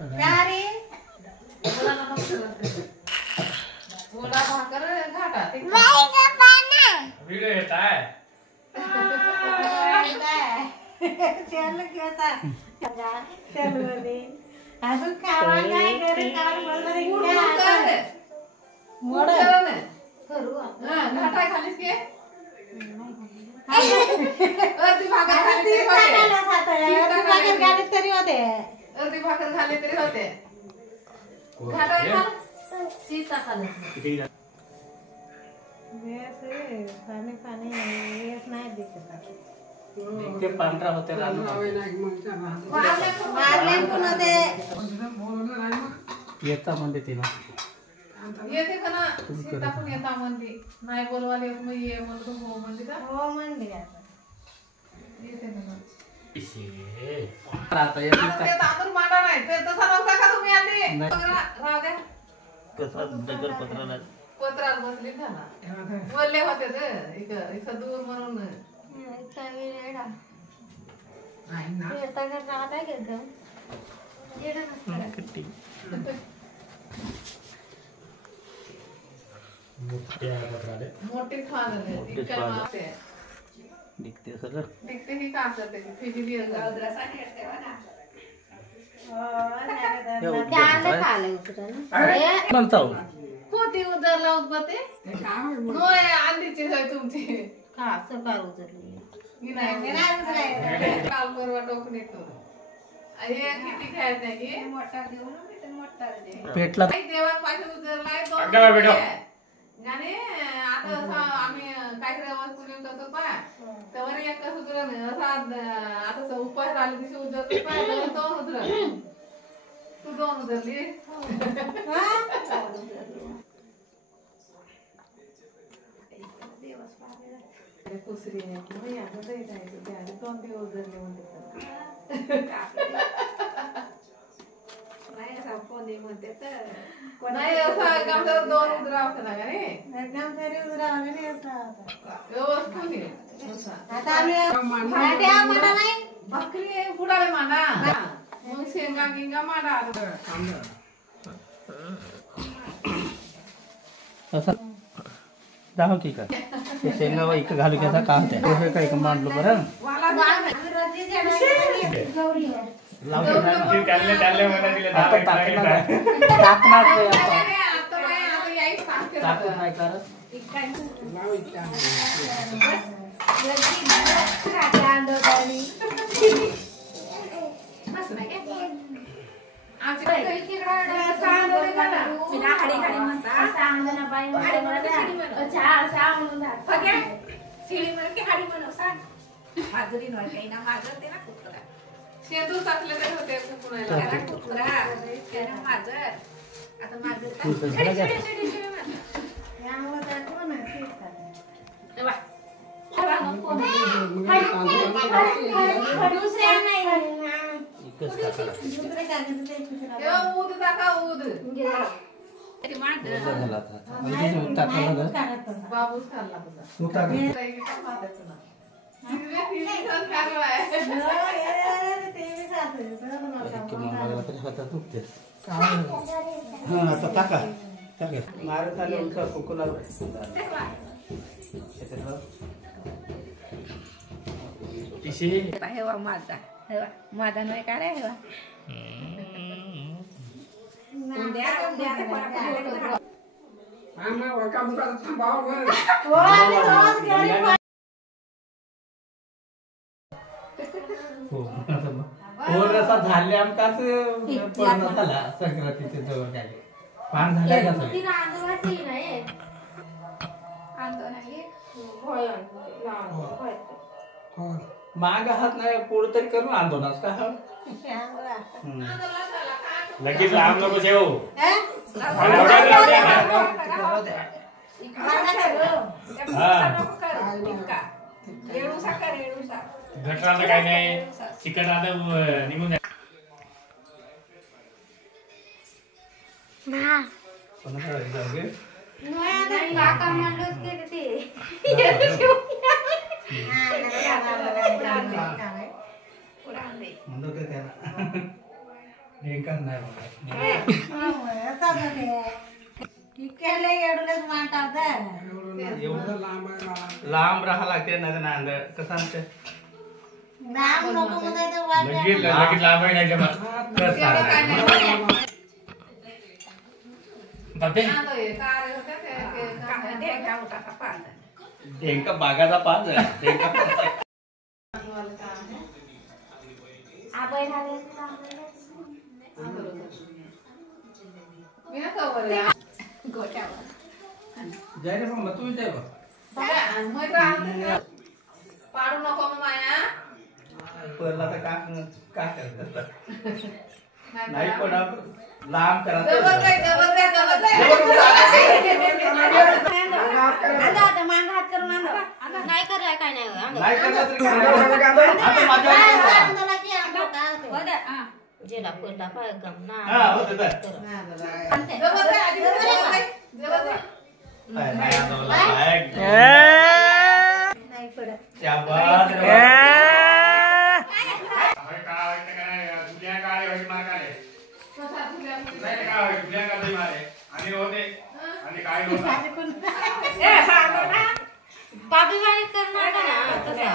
रे बोला भाकर घाटा व्हिडिओ येत आहे अजून खावा काय घरी कार मोड घाटा खालीस की अर्धी भाकर खाली तरी होते अर्धी भाकर खाली तरी होते घाटा सीता खाली पाणी पाणी नाही दिसत ते पांढरा होते येता म्हणते तिला येते का ना सीता पण येता म्हणते नाही बोलवाले मग ये म्हणतो हो म्हणते का हो म्हणले येते ना तांदूळ मांडा नाही ते तसा नव्हता का तुम्ही आधी राहू द्या कसा दगड पत्राला पत्रात बसली ना बोलले होते ते इथं दूर म्हणून मोठी खान दिखते सगळं दिखते ही का असते फिजिली होती उजरला उदबते होय आंधीची होय तुमची का सकाळ उजरली काल परवा टोकून येतो हे किती खायच नाही मोठा देऊन पेटला देवात पाशी उजरलाय तो आणि आता आम्ही काय करावं पूजन करतो पाय तर एक तास उजरलं असा आता उपास आले दिवशी उजरतो पाय दोन उजरल तू दोन उजरली कुसरी दोन दिवस उजरले म्हणते नाही असं आमचं दोन उजरा होतं ना का व्यवस्थित भाकरी बुडाले मांडा मग शेंगा गिंगा मांडा असं जाऊ की का शेंगा इकडे घालू की असा का होते काही मांडलो बरं शेतू टाकले तरी होते ऊद टाका ऊद बाबूच खाल्ला तुझा माझा नाही काय हेवा झाले आमकाच पूर्ण झाला संक्रांतीचे जवळ झाले पान झाले माग हात नाही पुढे तरी करून आंदोलनास का लगेच लांब नको जेव घटराचं काय नाही चिकट आता निघून ढेंकन नाही बाबा. एवढं लांब राहा लागते ना नांद कसं आमचं लगेच लांब आहे नाही ढेंका बागाचा पाच ढेंका जाय रे मग तू जाय पाडू नको मग माया परला तर का करतात नाही पण लांब करा नाही करलाय काय नाही नाही करला तरी आता माझ्या जेला पडला पाय गम ना हा होते तर नाही पापी वाणी करणार ना तसा